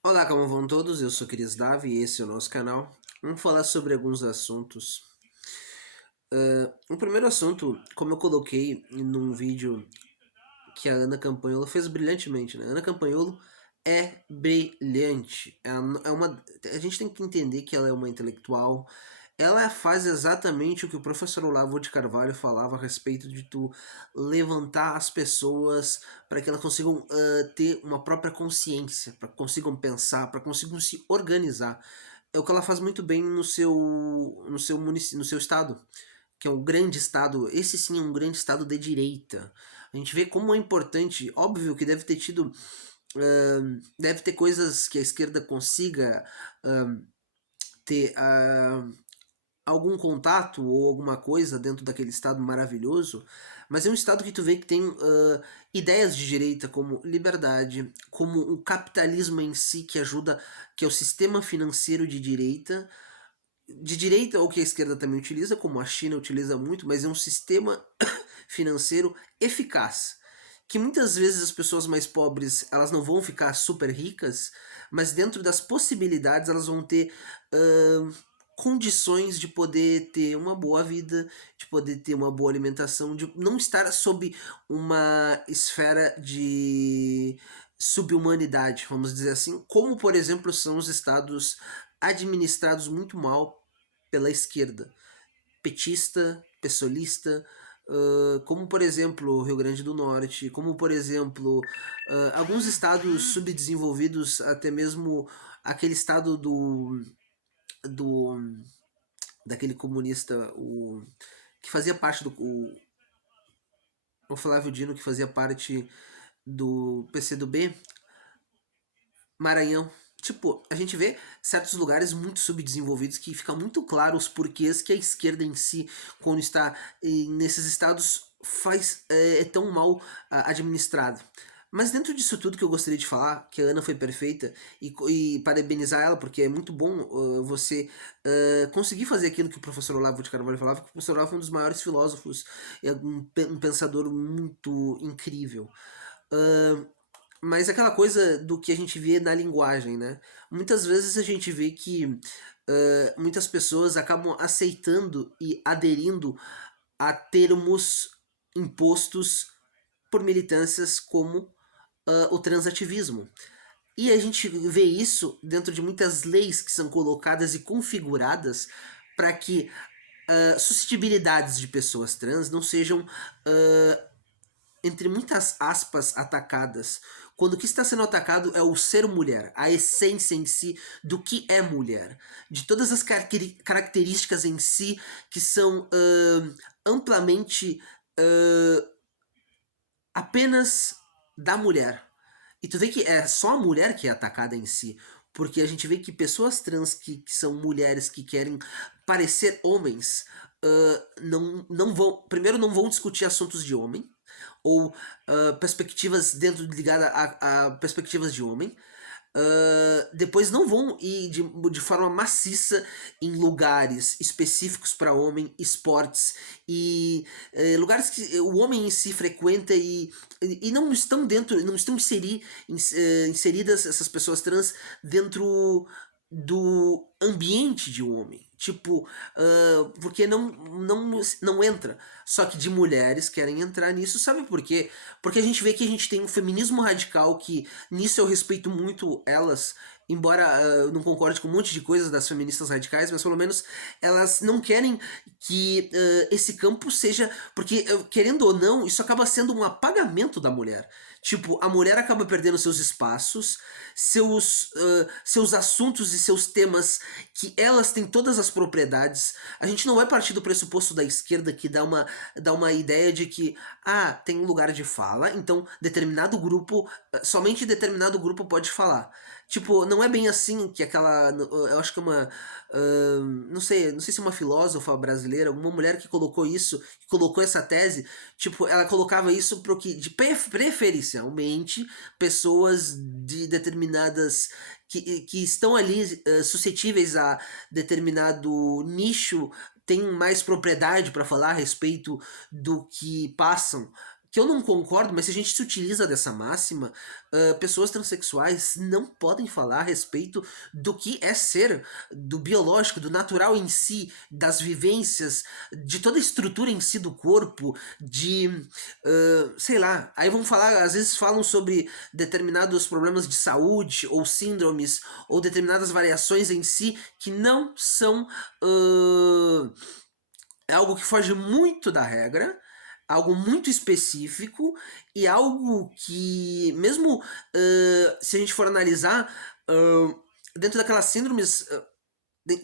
Olá, como vão todos? Eu sou Cris Davi e esse é o nosso canal. Vamos falar sobre alguns assuntos. O primeiro assunto, como eu coloquei num vídeo que a Ana Campanholo fez brilhantemente, né? Ana Campanholo é brilhante. A gente tem que entender que ela é uma intelectual. Ela faz exatamente o que o professor Olavo de Carvalho falava a respeito de tu levantar as pessoas para que elas consigam ter uma própria consciência, para que consigam pensar, para que consigam se organizar. É o que ela faz muito bem no seu município, no seu estado, que é um grande estado. Esse sim é um grande estado de direita. A gente vê como é importante. Óbvio que deve ter tido, deve ter coisas que a esquerda consiga ter algum contato ou alguma coisa dentro daquele estado maravilhoso, mas é um estado que tu vê que tem ideias de direita como liberdade, como o capitalismo em si que ajuda, que é o sistema financeiro de direita ou que a esquerda também utiliza, como a China utiliza muito, mas é um sistema financeiro eficaz. Que muitas vezes as pessoas mais pobres elas não vão ficar super ricas, mas dentro das possibilidades elas vão ter uh, condições de poder ter uma boa vida, de poder ter uma boa alimentação, de não estar sob uma esfera de subhumanidade, vamos dizer assim, como por exemplo são os estados administrados muito mal pela esquerda, petista, pessoalista, como por exemplo o Rio Grande do Norte, como por exemplo alguns estados subdesenvolvidos, até mesmo aquele estado do daquele comunista, que fazia parte o Flávio Dino, que fazia parte do PCdoB, Maranhão. Tipo, a gente vê certos lugares muito subdesenvolvidos que fica muito claro os porquês que a esquerda em si, quando está nesses estados, é tão mal administrado. Mas dentro disso tudo que eu gostaria de falar, que a Ana foi perfeita, e parabenizar ela, porque é muito bom você conseguir fazer aquilo que o professor Olavo de Carvalho falava, que o professor Olavo é um dos maiores filósofos, é um pensador muito incrível. Uh, mas aquela coisa do que a gente vê na linguagem, né? Muitas vezes a gente vê que muitas pessoas acabam aceitando e aderindo a termos impostos por militâncias como o transativismo. E a gente vê isso dentro de muitas leis que são colocadas e configuradas para que suscetibilidades de pessoas trans não sejam entre muitas aspas, atacadas, quando o que está sendo atacado é o ser mulher, a essência em si do que é mulher, de todas as características em si que são amplamente apenas da mulher. E tu vê que é só a mulher que é atacada em si. Porque a gente vê que pessoas trans que são mulheres que querem parecer homens não vão. Primeiro, não vão discutir assuntos de homem. Ou perspectivas dentro ligada a perspectivas de homem. Depois não vão ir de forma maciça em lugares específicos para homem, esportes e lugares que o homem em si frequenta e não estão dentro, não estão inseridas essas pessoas trans dentro do ambiente de um homem. Tipo, porque não entra. Só que de mulheres querem entrar nisso, sabe por quê? Porque a gente vê que a gente tem um feminismo radical que nisso eu respeito muito elas, embora eu não concorde com um monte de coisas das feministas radicais, mas pelo menos elas não querem que esse campo seja. Porque, querendo ou não, isso acaba sendo um apagamento da mulher. Tipo, a mulher acaba perdendo seus espaços, seus assuntos e seus temas que elas têm todas as propriedades. A gente não vai partir do pressuposto da esquerda que dá uma ideia de que, tem um lugar de fala, então determinado grupo, somente determinado grupo pode falar. Tipo, não é bem assim que aquela. Eu acho que é uma. Não sei se é uma filósofa brasileira, uma mulher que colocou isso, que colocou essa tese, tipo, ela colocava isso pro que, de preferencialmente, pessoas de determinadas. Que estão ali suscetíveis a determinado nicho, têm mais propriedade para falar a respeito do que passam, que eu não concordo, mas se a gente se utiliza dessa máxima, pessoas transexuais não podem falar a respeito do que é ser, do biológico, do natural em si, das vivências, de toda a estrutura em si do corpo, de, sei lá, aí vão falar, às vezes falam sobre determinados problemas de saúde, ou síndromes, ou determinadas variações em si, que não são é algo que foge muito da regra, algo muito específico e algo que, mesmo se a gente for analisar, dentro daquelas síndromes,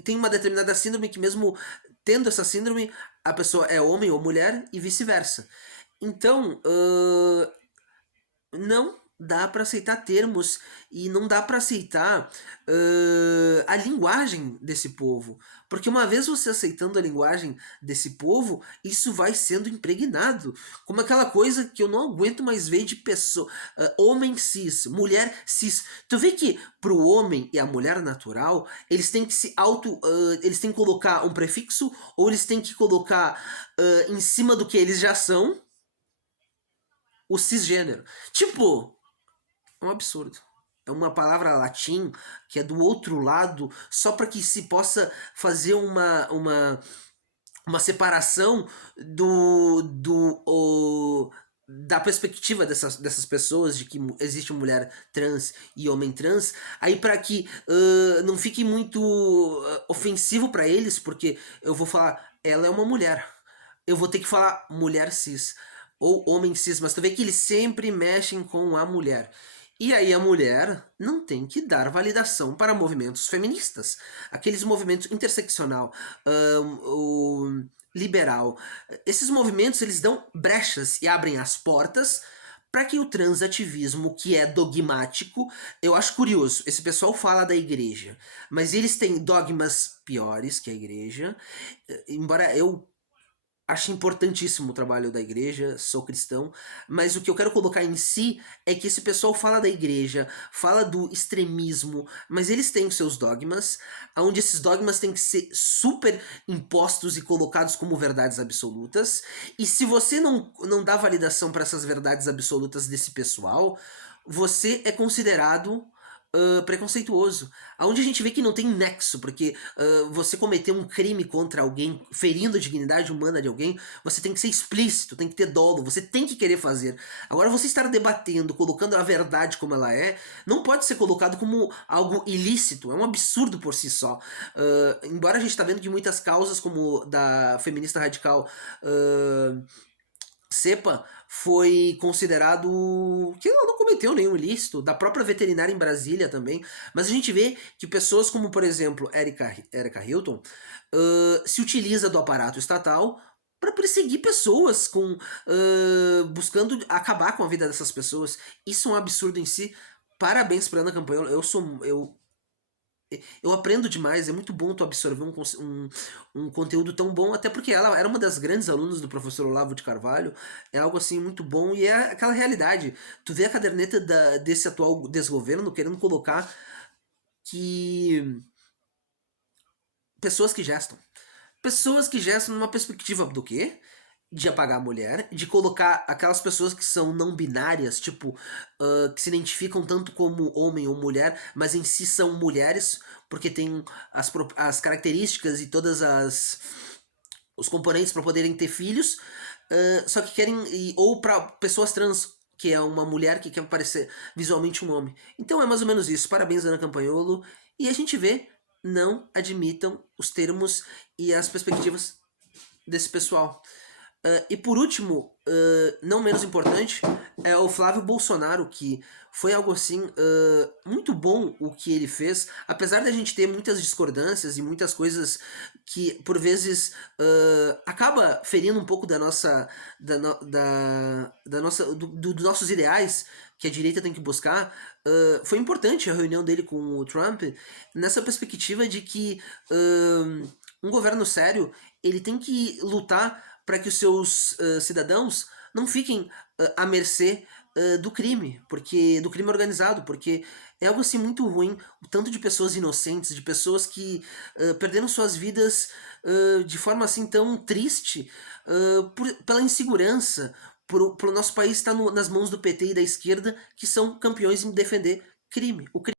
tem uma determinada síndrome que, mesmo tendo essa síndrome, a pessoa é homem ou mulher e vice-versa. Então, não dá para aceitar termos e não dá para aceitar a linguagem desse povo. Porque uma vez você aceitando a linguagem desse povo, isso vai sendo impregnado. Como aquela coisa que eu não aguento mais ver de pessoa. Homem cis, mulher cis. Tu vê que pro homem e a mulher natural, eles têm que se auto. Eles têm que colocar um prefixo ou eles têm que colocar em cima do que eles já são o cisgênero. Tipo, é um absurdo. É uma palavra latim que é do outro lado, só para que se possa fazer uma separação da perspectiva dessas pessoas, de que existe mulher trans e homem trans, aí para que não fique muito ofensivo para eles, porque eu vou falar, ela é uma mulher. Eu vou ter que falar mulher cis ou homem cis, mas tu vê que eles sempre mexem com a mulher. E aí a mulher não tem que dar validação para movimentos feministas. Aqueles movimentos interseccional, o liberal. Esses movimentos eles dão brechas e abrem as portas para que o transativismo, que é dogmático, eu acho curioso. Esse pessoal fala da igreja, mas eles têm dogmas piores que a igreja. Embora eu acho importantíssimo o trabalho da igreja, sou cristão, mas o que eu quero colocar em si é que esse pessoal fala da igreja, fala do extremismo, mas eles têm os seus dogmas, onde esses dogmas têm que ser super impostos e colocados como verdades absolutas, e se você não dá validação para essas verdades absolutas desse pessoal, você é considerado preconceituoso. Aonde a gente vê que não tem nexo, porque você cometer um crime contra alguém, ferindo a dignidade humana de alguém, você tem que ser explícito, tem que ter dolo, você tem que querer fazer. Agora, você estar debatendo, colocando a verdade como ela é, não pode ser colocado como algo ilícito, é um absurdo por si só. Embora a gente tá vendo que muitas causas, como da feminista radical Cepa, foi considerado que ela não cometeu nenhum ilícito, da própria veterinária em Brasília também, mas a gente vê que pessoas como, por exemplo, Erika Hilton, se utiliza do aparato estatal para perseguir pessoas buscando acabar com a vida dessas pessoas. Isso é um absurdo em si. Parabéns para Ana Campanhola. Eu aprendo demais, é muito bom tu absorver um conteúdo tão bom, até porque ela era uma das grandes alunas do professor Olavo de Carvalho, é algo assim muito bom e é aquela realidade. Tu vê a caderneta desse atual desgoverno querendo colocar que pessoas que gestam. Pessoas que gestam numa perspectiva do quê? De apagar a mulher, de colocar aquelas pessoas que são não binárias, tipo, que se identificam tanto como homem ou mulher, mas em si são mulheres, porque tem as características e todas os componentes para poderem ter filhos, só que querem, ou para pessoas trans, que é uma mulher que quer parecer visualmente um homem. Então é mais ou menos isso. Parabéns, Ana Campanholo. E a gente vê, não admitam os termos e as perspectivas desse pessoal. E por último, não menos importante, é o Flávio Bolsonaro, que foi algo assim muito bom o que ele fez, apesar da gente ter muitas discordâncias e muitas coisas que por vezes acaba ferindo um pouco da nossa, da nossa dos nossos ideais que a direita tem que buscar. Foi importante a reunião dele com o Trump nessa perspectiva de que um governo sério ele tem que lutar para que os seus cidadãos não fiquem à mercê do crime, porque do crime organizado, porque é algo assim muito ruim, o tanto de pessoas inocentes, de pessoas que perderam suas vidas de forma assim tão triste pela insegurança, pro nosso país está nas mãos do PT e da esquerda, que são campeões em defender crime.